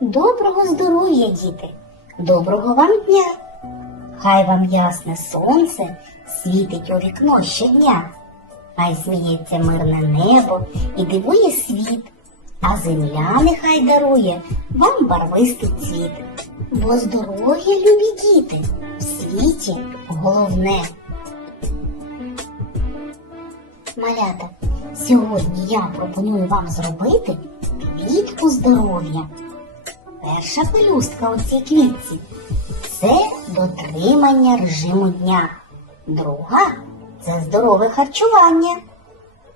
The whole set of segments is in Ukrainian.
Доброго здоров'я, діти! Доброго вам дня! Хай вам ясне сонце світить у вікно щодня, хай сміється мирне небо і дивує світ, а земля нехай дарує вам барвистий цвіт. Бо здоров'я, любі діти, в світі головне. Малята, сьогодні я пропоную вам зробити квітку здоров'я. Перша пелюстка у цій квітці це дотримання режиму дня. Друга це здорове харчування.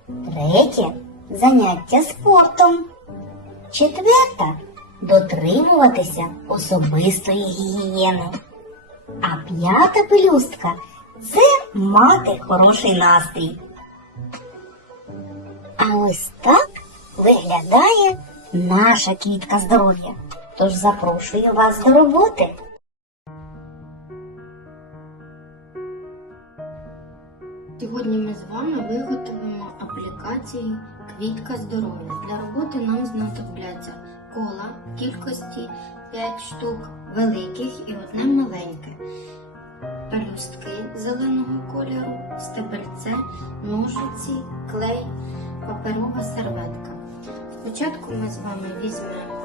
Третє заняття спортом. Четверта дотримуватися особистої гігієни. А п'ята пелюстка це мати хороший настрій. А ось так виглядає наша квітка здоров'я. Тож запрошую вас до роботи. Сьогодні ми з вами виготовимо аплікацію Квітка здоров'я. Для роботи нам знадобляться кола в кількості 5 штук великих і одне маленьке, пелюстки зеленого кольору, стебельце, ножиці, клей, паперова серветка. Спочатку ми з вами візьмемо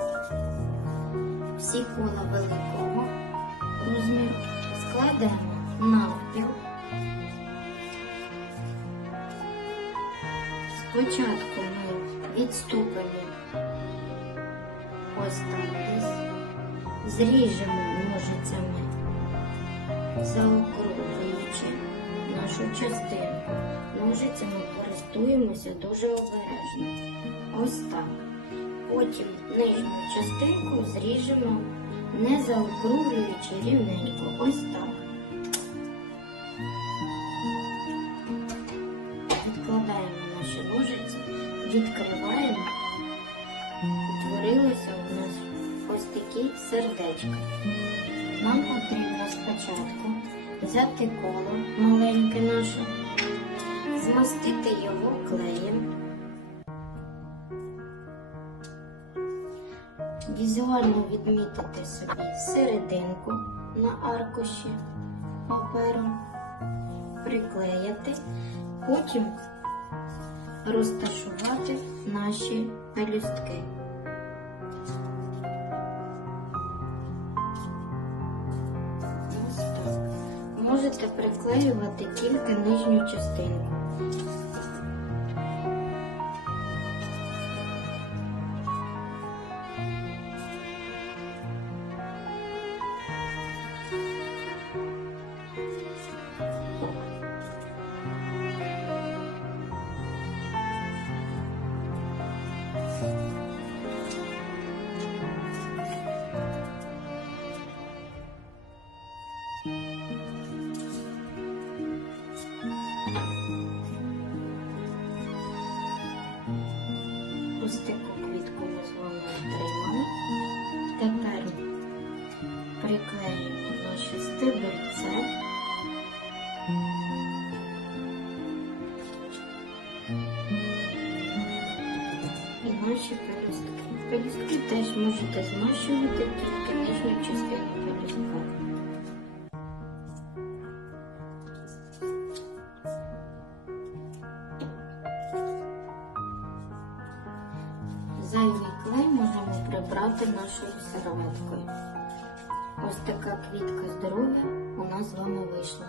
всі кола великого розміру, складемо навпіл. Спочатку ми відступимо ось так десь, зріжемо ножицями, заокруглюючи нашу частину. Ножицями користуємося дуже обережно. Ось так. Потім нижню частинку зріжемо, не заокруглюючи рівненько. Ось так. Відкладаємо наші ножиці, відкриваємо. Утворилося у нас ось такі сердечка. Нам потрібно спочатку взяти коло маленьке наше, змастити його клеєм, візуально відмітити собі серединку на аркуші паперу, приклеїти, потім розташувати наші пелюстки. Можете приклеювати тільки нижню частинку. Ось таку квітку ми з вами отримали. Тепер приклеїмо наше стебельце. І наші пелюстки. Пелюстки теж можете змащувати тільки нижню частину пелюстка. Зайвий клей можемо прибрати нашою серветкою. Ось така квітка здоров'я у нас з вами вийшла.